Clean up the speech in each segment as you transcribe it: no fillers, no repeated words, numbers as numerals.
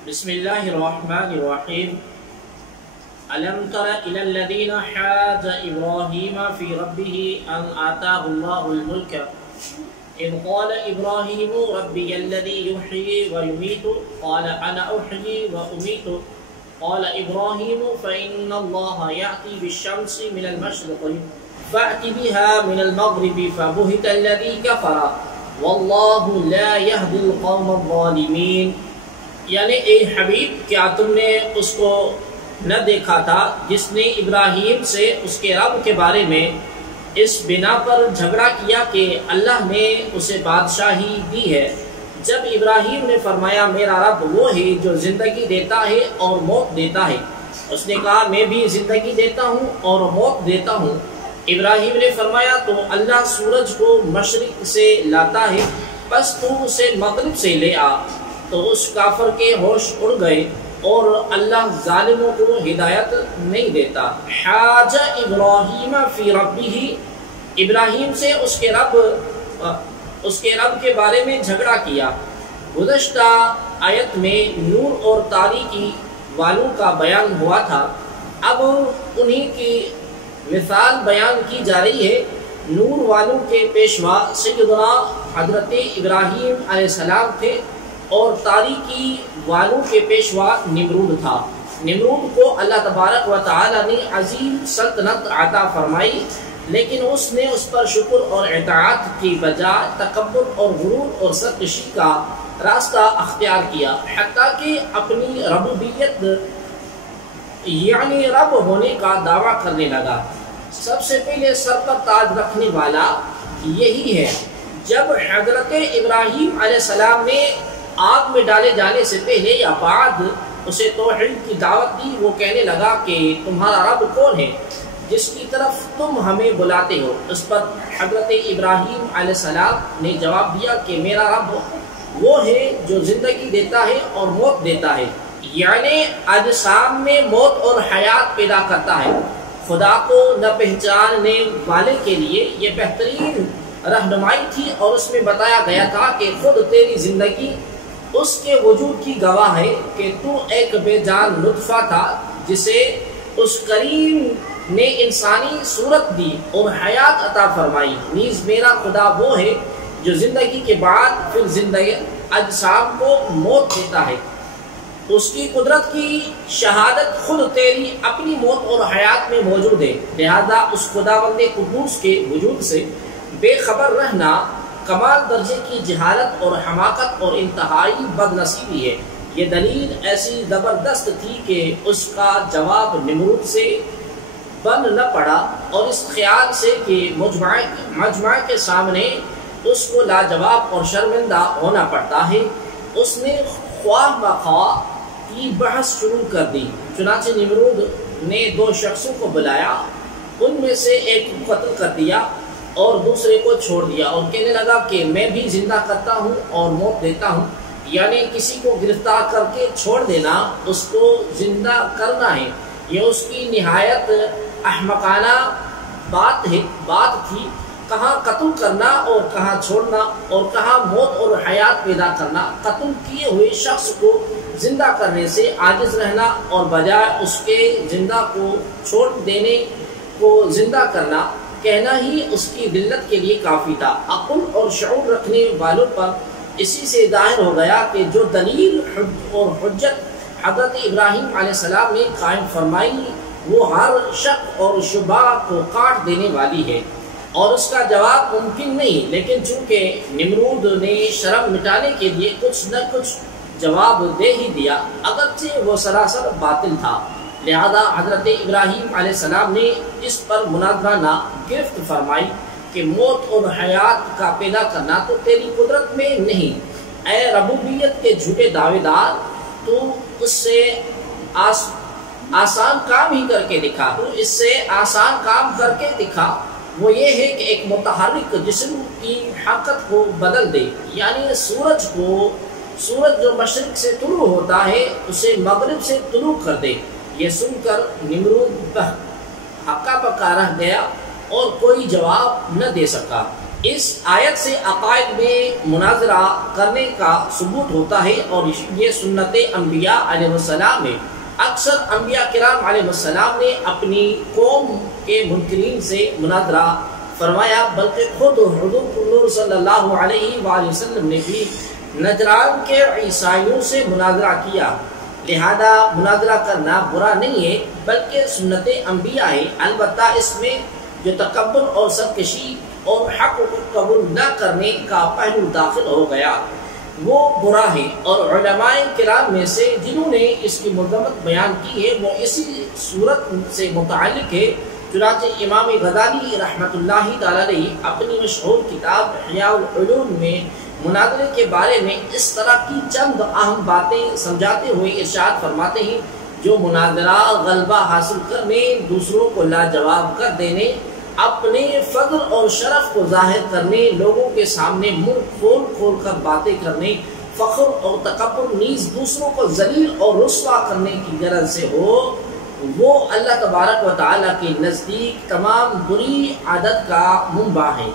بسم الله الرحمن الرحيم. ألم تر إلى الذين حاج إبراهيم في ربه أن آتاه الله الملك إذ قال إبراهيم ربي الذي يحيي ويميت قال أنا أحيي وأميت قال إبراهيم فإن الله يأتي بالشمس من المشرق فأت بها من المغرب فبهت الذي كفر والله لا يهدي القوم الظالمين. یعنی اے حبیب، کیا تم نے اس کو نہ دیکھا تھا جس نے ابراہیم سے اس کے رب کے بارے میں اس بنا پر جھگڑا کیا کہ اللہ نے اسے بادشاہی دی ہے، جب ابراہیم نے فرمایا میرا رب وہ ہے جو زندگی دیتا ہے اور موت دیتا ہے، اس نے کہا میں بھی زندگی دیتا ہوں اور موت دیتا ہوں. ابراہیم نے فرمایا تو اللہ سورج کو مشرق سے لاتا ہے، بس تو اسے مغرب سے لے آ. تو اس کافر کے ہوش اڑ گئے اور اللہ ظالموں کو ہدایت نہیں دیتا. حاج ابراہیم فی ربہ، ابراہیم سے اس کے رب کے بارے میں جھگڑا کیا. گزشتہ آیت میں نور اور تاریکی والوں کا بیان ہوا تھا، اب انہی کی مثال بیان کی جا رہی ہے. نور والوں کے پیشوا سیدنا حضرت ابراہیم علیہ السلام تھے اور تاریکی والوں کے پیشوا نمرود تھا. نمرود کو اللہ تبارک و تعالی نے عظیم سلطنت عطا فرمائی، لیکن اس نے اس پر شکر اور اطاعت کی بجائے تکبر اور غرور اور سرکشی کا راستہ اختیار کیا، حتیٰ کہ اپنی ربوبیت یعنی رب ہونے کا دعویٰ کرنے لگا. سب سے پہلے سر پر تاج رکھنے والا یہی ہے. جب حضرت ابراہیم علیہ السلام نے آگ میں ڈالے جانے سے پہلے یا بعد اسے توحید کی دعوت دی، وہ کہنے لگا کہ تمہارا رب کون ہے جس کی طرف تم ہمیں بلاتے ہو؟ اس پر حضرت ابراہیم علیہ السلام نے جواب دیا کہ میرا رب وہ ہے جو زندگی دیتا ہے اور موت دیتا ہے، یعنی اجسام میں موت اور حیات پیدا کرتا ہے. خدا کو نہ پہچاننے والے کے لیے یہ بہترین رہنمائی تھی، اور اس میں بتایا گیا تھا کہ خود تیری زندگی اس کے وجود کی گواہ ہے کہ تو ایک بے جان نطفہ تھا جسے اس کریم نے انسانی صورت دی اور حیات عطا فرمائی. نیز میرا خدا وہ ہے جو زندگی کے بعد پھر زندگی اجسام کو موت دیتا ہے. اس کی قدرت کی شہادت خود تیری اپنی موت اور حیات میں موجود ہے، لہذا اس خداوند قدوس کے وجود سے بے خبر رہنا کمال درجے کی جہالت اور حماقت اور انتہائی بد نصیبی ہے. یہ دلیل ایسی زبردست تھی کہ اس کا جواب نمرود سے بن نہ پڑا، اور اس خیال سے کہ مجمع کے سامنے اس کو لاجواب اور شرمندہ ہونا پڑتا ہے، اس نے خواہ مخواہ کی بحث شروع کر دی. چنانچہ نمرود نے دو شخصوں کو بلایا، ان میں سے ایک کو قتل کر دیا اور دوسرے کو چھوڑ دیا، اور کہنے لگا کہ میں بھی زندہ کرتا ہوں اور موت دیتا ہوں. یعنی کسی کو گرفتار کر کے چھوڑ دینا اس کو زندہ کرنا ہے. یہ اس کی نہایت احمقانہ بات تھی. کہاں قتل کرنا اور کہاں چھوڑنا اور کہاں موت اور حیات پیدا کرنا. قتل کیے ہوئے شخص کو زندہ کرنے سے عاجز رہنا اور بجائے اس کے زندہ کو چھوڑ دینے کو زندہ کرنا کہنا ہی اس کی ذلت کے لیے کافی تھا. عقل اور شعور رکھنے والوں پر اسی سے ظاہر ہو گیا کہ جو دلیل اور حجت حضرت ابراہیم علیہ السلام نے قائم فرمائی وہ ہر شک اور شبہ کو کاٹ دینے والی ہے اور اس کا جواب ممکن نہیں. لیکن چونکہ نمرود نے شرم مٹانے کے لیے کچھ نہ کچھ جواب دے ہی دیا، اگرچہ وہ سراسر باطل تھا، لہذا حضرت ابراہیم علیہ السلام نے اس پر مناظرہ گرفت فرمائی کہ موت اور حیات کا پیدا کرنا تو تیری قدرت میں نہیں. اے ربوبیت کے جھوٹے دعوے دار، تو اس سے آسان کام ہی کر کے دکھا. تو اس سے آسان کام کر کے دکھا وہ یہ ہے کہ ایک متحرک جسم کی حرکت کو بدل دے، یعنی سورج جو مشرق سے طلوع ہوتا ہے اسے مغرب سے طلوع کر دے. یہ سن کر نمرود ہکا پکا رہ گیا اور کوئی جواب نہ دے سکا. اس آیت سے عقائد میں مناظرہ کرنے کا ثبوت ہوتا ہے، اور یہ سنت انبیاء علیہ السلام ہے۔ اکثر انبیاء کرام علیہ السلام نے اپنی قوم کے منکرین سے مناظرہ فرمایا، بلکہ خود حضور صلی اللہ علیہ وآلہ وسلم نے بھی نجران کے عیسائیوں سے مناظرہ کیا۔ لہذا مناظرہ کرنا برا نہیں ہے، بلکہ سنت انبیاء ہے۔ البتہ اس میں جو تکبر اور سرکشی اور حق کو قبول نہ کرنے کا پہلو داخل ہو گیا وہ برا ہے، اور علماء کرام میں سے جنہوں نے اس کی مذمت بیان کی ہے وہ اسی صورت سے متعلق ہے۔ چنانچہ امام غزالی رحمۃ اللہ تعالی علیہ اپنی مشہور کتاب احیاء العلوم میں مناظرے کے بارے میں اس طرح کی چند اہم باتیں سمجھاتے ہوئے ارشاد فرماتے ہیں: جو مناظرہ غلبہ حاصل کرنے، دوسروں کو لاجواب کر دینے، اپنے فضل اور شرف کو ظاہر کرنے، لوگوں کے سامنے منہ کھول کھول کر باتیں کرنے، فخر اور تکبر نیز دوسروں کو ذلیل اور رسوا کرنے کی غرض سے ہو، وہ اللہ تبارک و تعالیٰ کے نزدیک تمام بری عادت کا منبع ہے،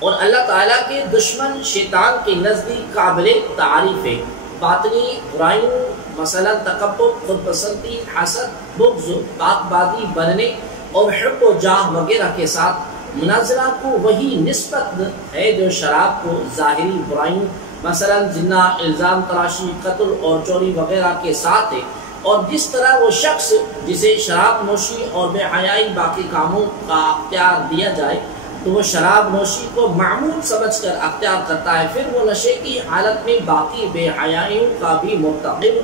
اور اللہ تعالیٰ کے دشمن شیطان کے نزدیک قابل تعریف ہے۔ باطنی برائیوں مثلا تکبر، خود پسندی، حسد، بغض، پاک بازی بننے اور حب و جاہ وغیرہ کے ساتھ مناظرہ کو وہی نسبت ہے جو شراب کو ظاہری برائیوں مثلا زنا، الزام تراشی، قتل اور چوری وغیرہ کے ساتھ ہے، اور جس طرح وہ شخص جسے شراب نوشی اور بے حیائی باقی کاموں کا اختیار دیا جائے تو وہ شراب نوشی کو معمول سمجھ کر اختیار کرتا ہے، پھر وہ نشے کی حالت میں باقی بے حیائیوں کا بھی مرتکب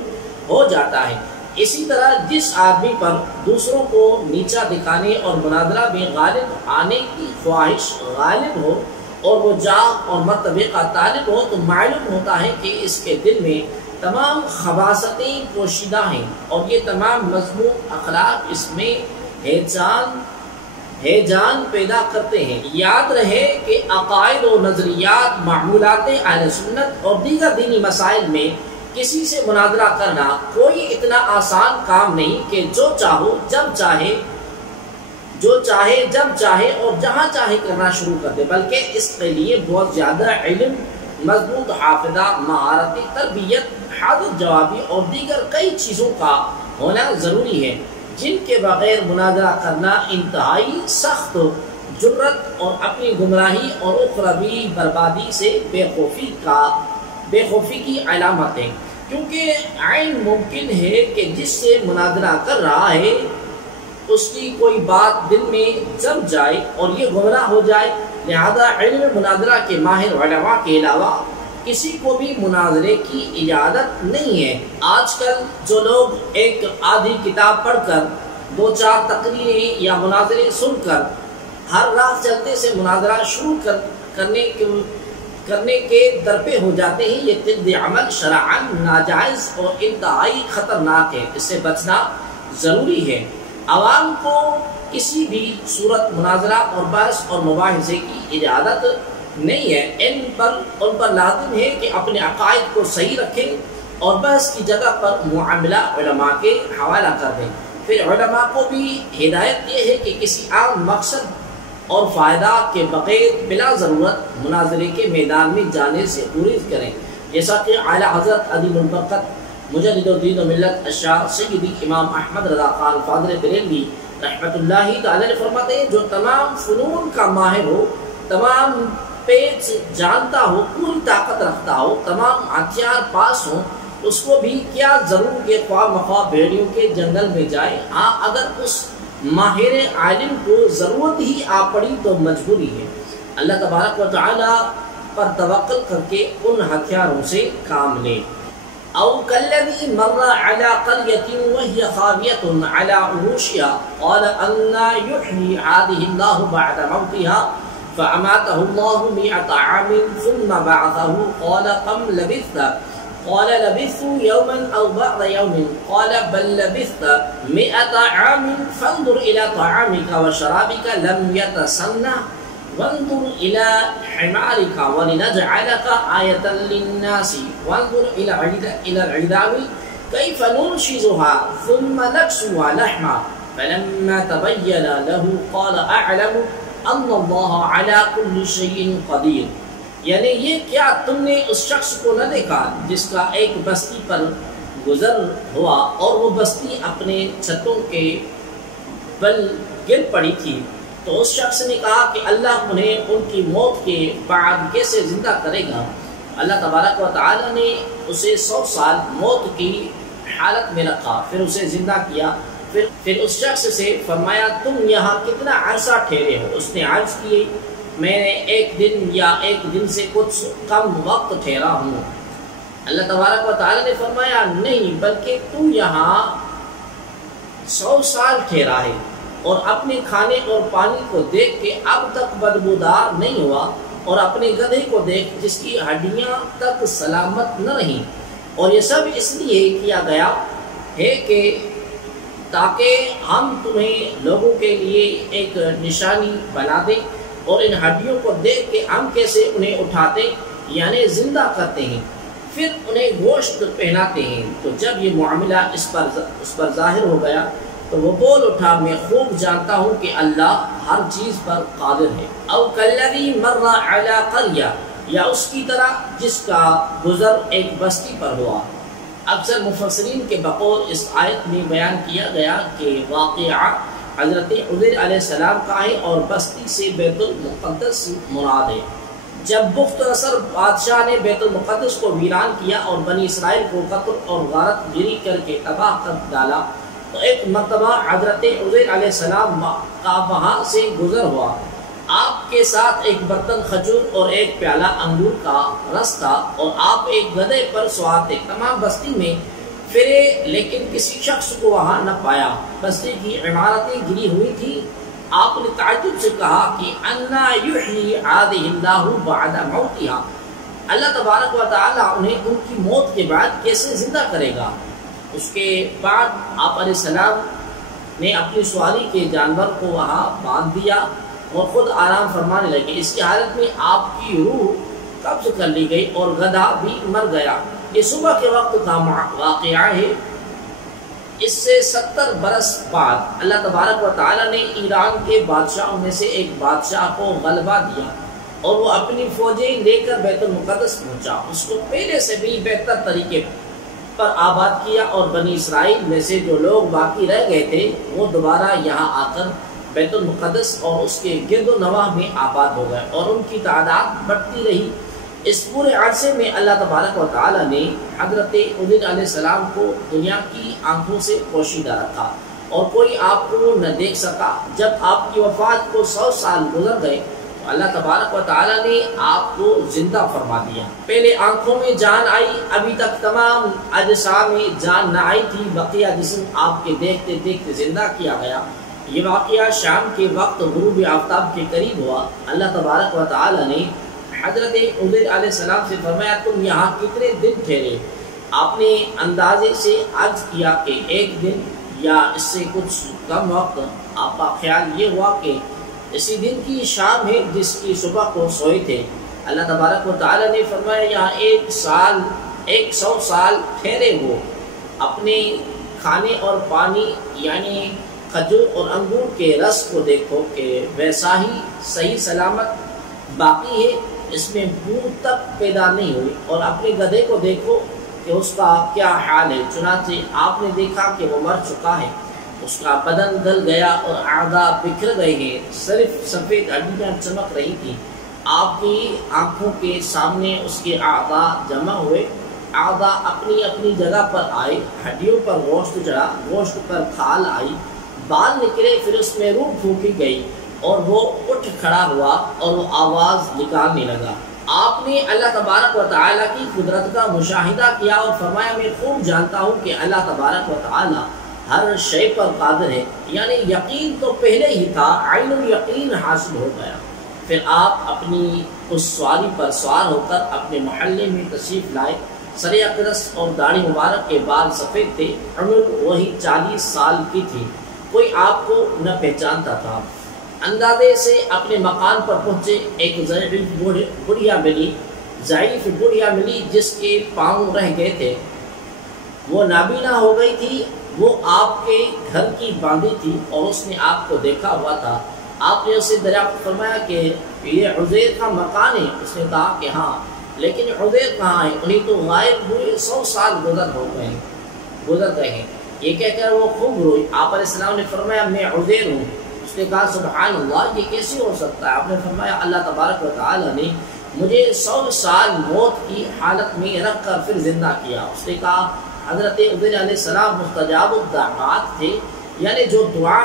ہو جاتا ہے۔ اسی طرح جس آدمی پر دوسروں کو نیچا دکھانے اور مناظرہ میں غالب آنے کی خواہش غالب ہو اور وہ جاہ اور مرتبے کا طالب ہو تو معلوم ہوتا ہے کہ اس کے دل میں تمام خباثتیں پوشیدہ ہیں، اور یہ تمام مذموم اخلاق اس میں ہیجان پیدا کرتے ہیں۔ یاد رہے کہ عقائد و نظریات، معمولات اہل سنت اور دیگر دینی مسائل میں کسی سے مناظرہ کرنا کوئی اتنا آسان کام نہیں کہ جو چاہے جب چاہے اور جہاں چاہے کرنا شروع کر دے، بلکہ اس کے لیے بہت زیادہ علم، مضبوط حافظہ، مہارتی تربیت، حاضر جوابی اور دیگر کئی چیزوں کا ہونا ضروری ہے، جن کے بغیر مناظرہ کرنا انتہائی سخت جرت اور اپنی گمراہی اور اخروی بربادی سے بے خوفی کی علامت ہے، کیونکہ عین ممکن ہے کہ جس سے مناظرہ کر رہا ہے اس کی کوئی بات دل میں جم جائے اور یہ گمراہ ہو جائے۔ لہذا علم مناظرہ کے ماہر علماء کے علاوہ کسی کو بھی مناظرے کی اجازت نہیں ہے۔ آج کل جو لوگ ایک آدھی کتاب پڑھ کر، دو چار تقریریں یا مناظرے سن کر ہر راہ چلتے سے مناظرہ شروع کرنے کے درپے ہو جاتے ہیں، یہ طرز عمل شرعاً ناجائز اور انتہائی خطرناک ہے، اس سے بچنا ضروری ہے۔ عوام کو کسی بھی صورت مناظرہ اور بحث اور مباحثے کی اجازت نہیں ہے۔ ان پر لازم ہے کہ اپنے عقائد کو صحیح رکھیں اور بحث کی جگہ پر معاملہ علماء کے حوالہ کر دیں۔ پھر علماء کو بھی ہدایت یہ ہے کہ کسی عام مقصد اور فائدہ کے بغیر بلا ضرورت مناظرے کے میدان میں جانے سے گریز کریں، جیسا کہ اعلیٰ حضرت عظیم البرکت مجدد الدین و ملت الشیخ سیدی امام احمد رضا خان فاضل بریلوی رحمۃ اللہ تعالی نے فرماتے ہیں: جو تمام فنون کا ماہر ہو، تمام پیچ جانتا ہو، پوری طاقت رکھتا ہو، تمام ہتھیار پاس ہوں، اس کو بھی کیا ضرور کہ خواہ مخواہ بھیڑیوں کے جنگل میں جائے۔ ہاں، اگر اس ماہر عالم کو ضرورت ہی آ پڑی تو مجبوری ہے۔ اللہ تبارک و تعالی پر توکل کر کے ان ہتھیاروں سے کام لیں۔ او کالذی مر علی قریۃ وہی خاویۃ علی عروشها قال انا یحیی هذه اللہ بعد موتها فاماته اللہ 100 عام ثم بعثه قال كم لبثت قال لبثت يوما او بعض يوم قال بل لبثت 100 عام فانظر الى طعامك وشرابك لم يتسنى وانظر إلى حمارك ولنجعلك آية للناس وانظر إلى العظام كيف ننشزها ثم نكسوها لحما فلما تبين له قال أعلم ان اللہ علی کل شیء قدیر، یعنی یہ کیا تم نے اس شخص کو نہ دیکھا جس کا ایک بستی پر گزر ہوا اور وہ بستی اپنے چھتوں کے بل گر پڑی تھی؟ تو اس شخص نے کہا کہ اللہ انہیں ان کی موت کے بعد کیسے زندہ کرے گا؟ اللہ تبارک و تعالی نے اسے 100 سال موت کی حالت میں رکھا، پھر اسے زندہ کیا، پھر اس شخص سے فرمایا تم یہاں کتنا عرصہ ٹھہرے ہو؟ اس نے عرض کی میں نے 1 دن یا 1 دن سے کچھ کم وقت ٹھہرا ہوں۔ اللہ تبارک و تعالی نے فرمایا نہیں، بلکہ تو یہاں 100 سال ٹھہرا ہے، اور اپنے کھانے اور پانی کو دیکھ کے اب تک بدبودار نہیں ہوا، اور اپنے گدھے کو دیکھ جس کی ہڈیاں تک سلامت نہ رہیں، اور یہ سب اس لیے کیا گیا ہے کہ تاکہ ہم تمہیں لوگوں کے لیے ایک نشانی بنا دیں، اور ان ہڈیوں کو دیکھ کے ہم کیسے انہیں اٹھاتے یعنی زندہ کرتے ہیں، پھر انہیں گوشت پہناتے ہیں۔ تو جب یہ معاملہ اس پر ظاہر ہو گیا تو وہ بول اٹھا میں خوب جانتا ہوں کہ اللہ ہر چیز پر قادر ہے۔ او کالذی مر علی قریہ، یا اس کی طرح جس کا گزر ایک بستی پر ہوا۔ اکثر مفسرین کے بقول اس آیت میں بیان کیا گیا کہ واقعہ حضرت عزیر علیہ السلام کا ہے اور بستی سے بیت المقدس مراد ہے۔ جب بخت نصر بادشاہ نے بیت المقدس کو ویران کیا اور بنی اسرائیل کو قتل اور غارت گری کر کے تباہ کر ڈالا، تو ایک مرتبہ حضرت عزیر علیہ السلام کا وہاں سے گزر ہوا۔ آپ کے ساتھ ایک برتن کھجور اور ایک پیالہ انگور کا رس تھا، اور آپ ایک گدھے پر سوار تھے۔ تمام بستی میں پھرے لیکن کسی شخص کو وہاں نہ پایا۔ بستی کی عمارتیں گری ہوئی تھی۔ آپ نے تعجب سے کہا کہ انا یحیی ہذہ اللہ بعد موتہا، اللہ تبارک و تعالی انہیں ان کی موت کے بعد کیسے زندہ کرے گا؟ اس کے بعد آپ علیہ السلام نے اپنی سواری کے جانور کو وہاں باندھ دیا اور خود آرام فرمانے لگے۔ اس کی حالت میں آپ کی روح قبض کر لی گئی اور گدھا بھی مر گیا۔ یہ صبح کے وقت کا واقعہ ہے۔ اس سے 70 برس بعد اللہ تبارک و تعالی نے ایران کے بادشاہوں میں سے ایک بادشاہ کو غلبہ دیا، اور وہ اپنی فوجیں لے کر بیت المقدس پہنچا۔ اس کو پہلے سے بھی بہتر طریقے پر آباد کیا، اور بنی اسرائیل میں سے جو لوگ باقی رہ گئے تھے وہ دوبارہ یہاں آ کر بیت المقدس اور اس کے گرد و نواح میں آباد ہو گئے، اور ان کی تعداد بڑھتی رہی۔ اس پورے عرصے میں اللہ تبارک و تعالی نے حضرت عزیر علیہ السلام کو دنیا کی آنکھوں سے پوشیدہ رکھا، اور کوئی آپ کو نہ دیکھ سکا۔ جب آپ کی وفات کو 100 سال گزر گئے تو اللہ تبارک و تعالی نے آپ کو زندہ فرما دیا۔ پہلے آنکھوں میں جان آئی، ابھی تک تمام اجسام میں جان نہ آئی تھی، بقیہ جسم آپ کے دیکھتے دیکھتے زندہ کیا گیا۔ یہ واقعہ شام کے وقت غروب آفتاب کے قریب ہوا۔ اللہ تبارک و تعالی نے حضرت عزیر علیہ السلام سے فرمایا تم یہاں کتنے دن ٹھہرے؟ آپ نے اندازے سے عرض کیا کہ 1 دن یا اس سے کچھ کم وقت۔ آپ کا خیال یہ ہوا کہ اسی دن کی شام ہے جس کی صبح کو سوئے تھے۔ اللہ تبارک و تعالی نے فرمایا یہاں 100 سال ٹھہرے ہو، اپنے کھانے اور پانی یعنی کھجور اور انگور کے رس کو دیکھو کہ ویسا ہی صحیح سلامت باقی ہے، اس میں بو تک پیدا نہیں ہوئی، اور اپنے گدھے کو دیکھو کہ اس کا کیا حال ہے۔ چنانچہ آپ نے دیکھا کہ وہ مر چکا ہے، اس کا بدن گل گیا اور اعضاء بکھر گئے ہیں، صرف سفید ہڈیاں چمک رہی تھیں۔ آپ کی آنکھوں کے سامنے اس کے اعضاء جمع ہوئے، اعضاء اپنی اپنی جگہ پر آئے، ہڈیوں پر گوشت چڑھا، گوشت پر کھال آئی، بال نکلے، پھر اس میں روح پھونکی گئی، اور وہ اٹھ کھڑا ہوا اور وہ آواز نکالنے لگا۔ آپ نے اللہ تبارک و تعالیٰ کی قدرت کا مشاہدہ کیا اور فرمایا میں خوب جانتا ہوں کہ اللہ تبارک و تعالیٰ ہر شے پر قادر ہے، یعنی یقین تو پہلے ہی تھا، عین الیقین حاصل ہو گیا۔ پھر آپ اپنی اس سواری پر سوار ہو کر اپنے محلے میں تشریف لائے۔ سر اقدس اور داڑھی مبارک کے بال سفید تھے، عمر وہی 40 سال کی تھی، کوئی آپ کو نہ پہچانتا تھا۔ اندازے سے اپنے مکان پر پہنچے، ایک ضعیف بڑھیا ملی جس کے پاؤں رہ گئے تھے، وہ نابینا ہو گئی تھی، وہ آپ کے گھر کی باندھی تھی اور اس نے آپ کو دیکھا ہوا تھا۔ آپ نے اس سے دریافت فرمایا کہ یہ عزیر کا مکان ہے؟ اس نے کہا کہ ہاں، لیکن عزیر کہاں ہے؟ انہیں تو غائب ہوئے 100 سال گزر گئے ہیں۔ یہ کہہ کر وہ خوب روئی۔ آپ علیہ السلام نے فرمایا میں عزیر ہوں۔ اس نے کہا سبحان اللہ، یہ کیسے ہو سکتا ہے؟ آپ نے فرمایا اللہ تبارک و تعالی نے مجھے 100 سال موت کی حالت میں رکھ کر پھر زندہ کیا۔ اس نے کہا حضرت عزیر علیہ السلام مستجاب الدعوات تھے، یعنی جو دعا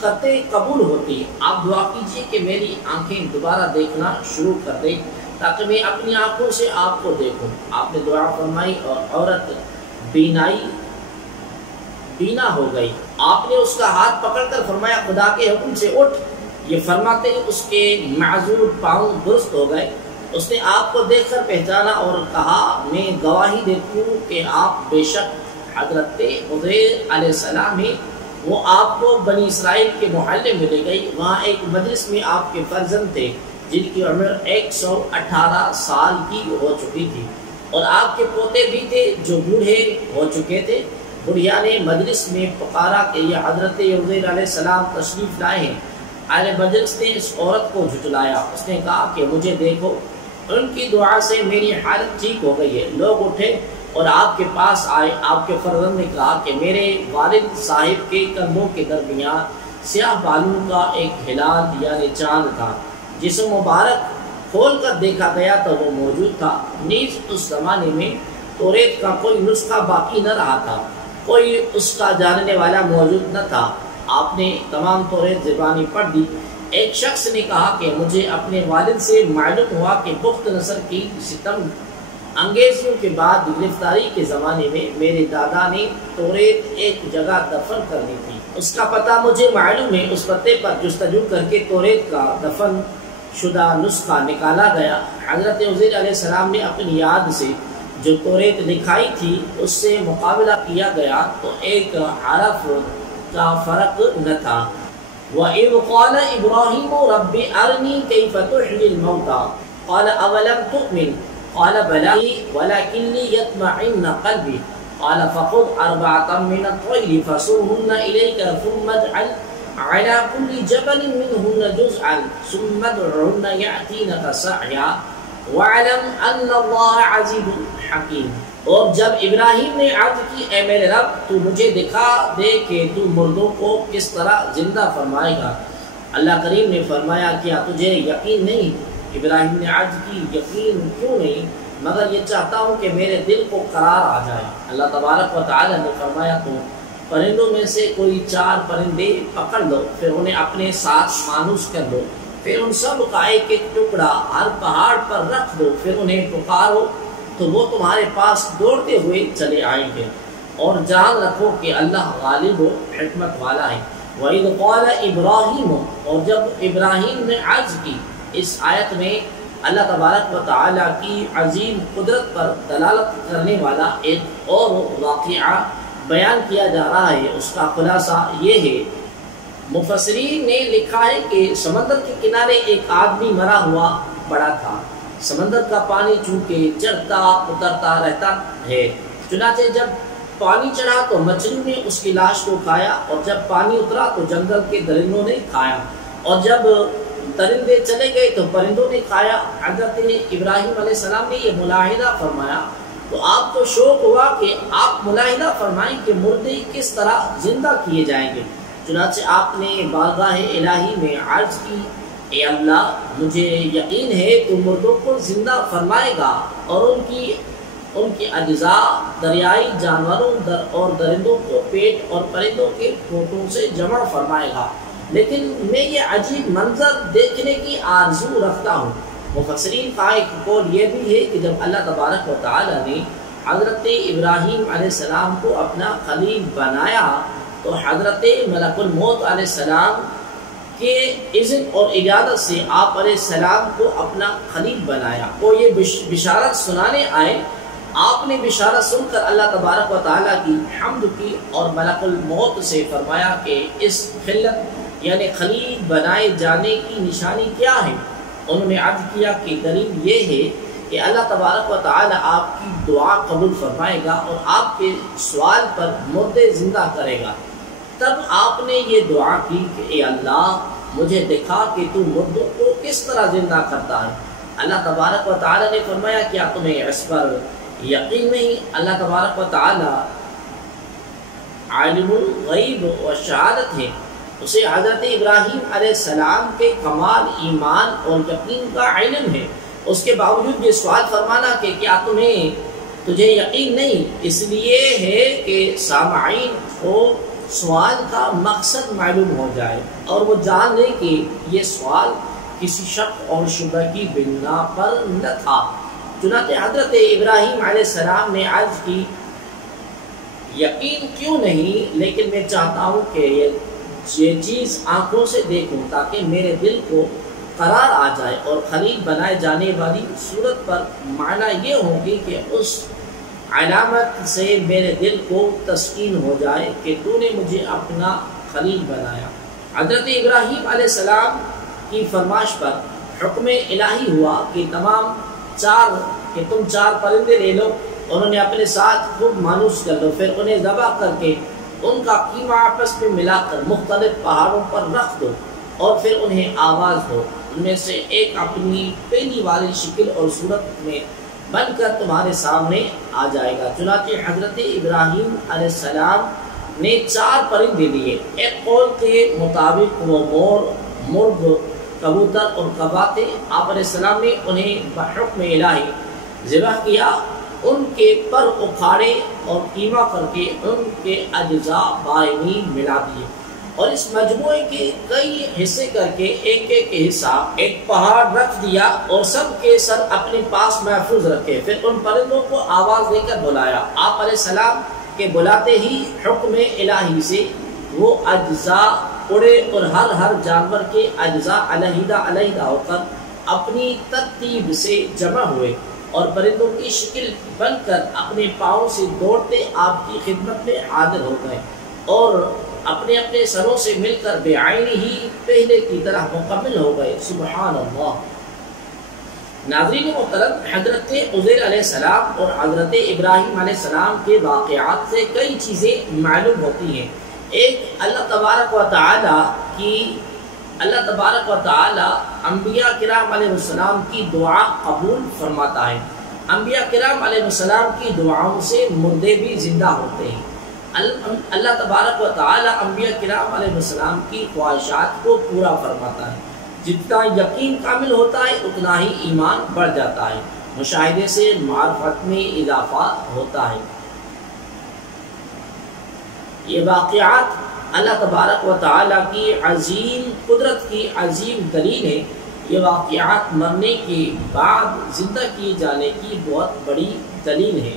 کرتے قبول ہوتی۔ آپ دعا کیجئے کہ میری آنکھیں دوبارہ دیکھنا شروع کر دیں تاکہ میں اپنی آنکھوں سے آپ کو دیکھوں۔ آپ نے دعا فرمائی اور عورت بینا ہو گئی۔ آپ نے اس کا ہاتھ پکڑ کر فرمایا خدا کے حکم سے اٹھ۔ یہ فرماتے ہی اس کے معذور پاؤں درست ہو گئے۔ اس نے آپ کو دیکھ کر پہچانا اور کہا میں گواہی دیتی ہوں کہ آپ بے شک حضرت عزیر علیہ السلام ہیں۔ وہ آپ کو بنی اسرائیل کے محلے میں لے گئی۔ وہاں ایک مجلس میں آپ کے فرزند تھے جن کی عمر 118 سال کی ہو چکی تھی، اور آپ کے پوتے بھی تھے جو بوڑھے ہو چکے تھے۔ بڑھیا نے مجلس میں پکارا کہ یہ حضرت عزیر علیہ السلام تشریف لائے ہیں۔ اہل مجلس نے اس عورت کو جھٹلایا۔ اس نے کہا کہ مجھے دیکھو، ان کی دعا سے میری حالت ٹھیک ہو گئی ہے۔ لوگ اٹھے اور آپ کے پاس آئے۔ آپ کے فرزند نے کہا کہ میرے والد صاحب کے کندھوں کے درمیان سیاہ بالوں کا ایک ہلال یعنی چاند تھا، جسے مبارک کھول کر دیکھا گیا تو وہ موجود تھا۔ نیز اس زمانے میں توریت کا کوئی نسخہ باقی نہ رہا تھا، کوئی اس کا جاننے والا موجود نہ تھا۔ آپ نے تمام توریت زبانی پڑھ دی۔ ایک شخص نے کہا کہ مجھے اپنے والد سے معلوم ہوا کہ بخت نصر کی ستم انگیزیوں کے بعد گرفتاری کے زمانے میں میرے دادا نے توریت ایک جگہ دفن کر دی تھی۔ اس کا پتہ مجھے معلوم ہے۔ اس پتے پر جستجو کر کے توریت کا دفن شدہ نسخہ نکالا گیا۔ حضرت عزیر علیہ السلام نے اپنی یاد سے جو توریت لکھائی تھی اس سے مقابلہ کیا گیا تو ایک حرف کا فرق نہ تھا۔ وَإِذْ قَالَ إِبْرَاهِيمُ رَبِّ أَرْنِي كَيْفَ تُحْيِي الْمَوْتَى قَالَ أَوَلَمْ تُؤْمِنْ قَالَ بَلَىٰ وَلَكِنْ لِيَطْمَئِنَّ قَلْبِي قَالَ فَخُذْ أَرْبَعَةً مِّنَ الطَّيْرِ فَصُرْهُنَّ إِلَيْكَ ثُمَّ اجْعَلْ عَلَىٰ كُلِّ جَبَلٍ مِّنْهُنَّ جُزْءًا ثُمَّ ادْعُهُنَّ يَأْتِينَكَ سَعْيًا وَاعْلَمْ أَنَّ اللَّهَ عَزِيزٌ حَكِيمٌ۔ اور جب ابراہیم نے عرض کی اے میرے رب تو مجھے دکھا دے کہ تو مردوں کو کس طرح زندہ فرمائے گا۔ اللہ کریم نے فرمایا کیا تجھے یقین نہیں؟ ابراہیم نے عرض کی یقین کیوں نہیں، مگر یہ چاہتا ہوں کہ میرے دل کو قرار آ جائے۔ اللہ تبارک و تعالی نے فرمایا تو پرندوں میں سے کوئی 4 پرندے پکڑ لو، پھر انہیں اپنے ساتھ مانوس کر دو، پھر ان سب کا ایک ایک ٹکڑا ہر پہاڑ پر رکھ دو، پھر انہیں پکارو تو وہ تمہارے پاس دوڑتے ہوئے چلے آئیں گے، اور جان رکھو کہ اللہ غالب و حکمت والا ہے۔ وَإِذْ قَالَ إِبْرَاهِيمُ، اور جب ابراہیم نے عرض کی۔ اس آیت میں اللہ تبارک و تعالیٰ کی عظیم قدرت پر دلالت کرنے والا ایک اور واقعہ بیان کیا جا رہا ہے۔ اس کا خلاصہ یہ ہے، مفسرین نے لکھا ہے کہ سمندر کے کنارے ایک آدمی مرا ہوا پڑا تھا۔ سمندر کا پانی چونکہ چڑھتا اترتا رہتا ہے، چنانچہ جب پانی چڑھا تو مچھلی نے اس کی لاش کو کھایا، اور جب پانی اترا تو جنگل کے درندوں نے کھایا، اور جب درندے چلے گئے تو پرندوں نے کھایا۔ حضرت ابراہیم علیہ السلام نے یہ ملاحظہ فرمایا تو آپ کو شوق ہوا کہ آپ ملاحظہ فرمائیں کہ مردے کس طرح زندہ کیے جائیں گے۔ چنانچہ آپ نے بارگاہ الہی میں عرض کی اے اللہ مجھے یقین ہے تو مردوں کو زندہ فرمائے گا اور ان کی اجزاء دریائی جانوروں اور درندوں کو پیٹ اور پرندوں کے پھوٹوں سے جمع فرمائے گا، لیکن میں یہ عجیب منظر دیکھنے کی آرزو رکھتا ہوں۔ مفسرین کا ایک قول یہ بھی ہے کہ جب اللہ تبارک و تعالی نے حضرت ابراہیم علیہ السلام کو اپنا خلیل بنایا تو حضرت ملک الموت علیہ السلام کے اذن اور اجازت سے آپ علیہ السلام کو اپنا خلیل بنایا۔ وہ یہ بشارت سنانے آئے، آپ نے بشارت سن کر اللہ تبارک و تعالیٰ کی حمد کی اور ملک الموت سے فرمایا کہ اس خلت یعنی خلیل بنائے جانے کی نشانی کیا ہے؟ انہوں نے عرض کیا کہ دلیل یہ ہے کہ اللہ تبارک و تعالیٰ آپ کی دعا قبول فرمائے گا اور آپ کے سوال پر مردے زندہ کرے گا۔ تب آپ نے یہ دعا کی کہ اے اللہ مجھے دکھا کہ تو مردوں کو کس طرح زندہ کرتا ہے۔ اللہ تبارک و تعالی نے فرمایا کیا تمہیں اس پر یقین نہیں؟ اللہ تبارک و تعالی عالم الغیب و شہادت ہے، اسے حضرت ابراہیم علیہ السلام کے کمال ایمان اور یقین کا علم ہے، اس کے باوجود یہ سوال فرمانا کہ کیا تجھے یقین نہیں، اس لیے ہے کہ سامعین کو سوال کا مقصد معلوم ہو جائے اور وہ جان لیں کہ یہ سوال کسی شک اور شبہ کی بنا پر نہ تھا۔ چنانچہ حضرت ابراہیم علیہ السلام نے عرض کی یقین کیوں نہیں، لیکن میں چاہتا ہوں کہ یہ چیز آنکھوں سے دیکھوں تاکہ میرے دل کو قرار آ جائے، اور خلیل بنائے جانے والی صورت پر معنی یہ ہوگی کہ اس علامت سے میرے دل کو تسکین ہو جائے کہ تو نے مجھے اپنا خلیل بنایا۔ حضرت ابراہیم علیہ السلام کی فرمائش پر حکم الہی ہوا کہ تم چار پرندے لے لو، انہوں نے اپنے ساتھ خوب مانوس کر لو، پھر انہیں ذبح کر کے ان کا قیمہ آپس میں ملا کر مختلف پہاڑوں پر رکھ دو اور پھر انہیں آواز دو، ان میں سے ایک اپنی پہلی والی شکل اور صورت میں بن کر تمہارے سامنے آ جائے گا۔ چنانچہ حضرت ابراہیم علیہ السلام نے 4 پرندے لیے، ایک قول کے مطابق وہ مور، مرغ، کبوتر اور کبا تھے۔ آپ علیہ السلام نے انہیں بحکم الہی ذبح کیا، ان کے پر اکھاڑے اور قیمہ کر کے ان کے اجزاء باہمی ملا دیے اور اس مجموعے کے کئی حصے کر کے ایک ایک حصہ ایک پہاڑ رکھ دیا اور سب کے سر اپنے پاس محفوظ رکھے۔ پھر ان پرندوں کو آواز دے کر بلایا، آپ علیہ السلام کے بلاتے ہی حکم الہی سے وہ اجزاء اڑے اور ہر جانور کے اجزاء علیحدہ علیحدہ ہو کر اپنی ترتیب سے جمع ہوئے اور پرندوں کی شکل بن کر اپنے پاؤں سے دوڑتے آپ کی خدمت میں حاضر ہو گئے اور اپنے اپنے سروں سے مل کر بے عینی ہی پہلے کی طرح مکمل ہو گئے۔ سبحان اللہ۔ ناظرین محترم، حضرت عزیر علیہ السلام اور حضرت ابراہیم علیہ السلام کے واقعات سے کئی چیزیں معلوم ہوتی ہیں۔ ایک، اللہ تبارک و تعالی انبیاء کرام علیہ السلام کی دعا قبول فرماتا ہے۔ انبیاء کرام علیہ السلام کی دعاؤں سے مردے بھی زندہ ہوتے ہیں۔ اللہ تبارک و تعالی انبیاء کرام علیہ السلام کی خواہشات کو پورا فرماتا ہے۔ جتنا یقین کامل ہوتا ہے اتنا ہی ایمان بڑھ جاتا ہے، مشاہدے سے معرفت میں اضافہ ہوتا ہے۔ یہ واقعات اللہ تبارک و تعالی کی عظیم قدرت کی عظیم دلیل ہے۔ یہ واقعات مرنے کے بعد زندہ کیے جانے کی بہت بڑی دلیل ہے۔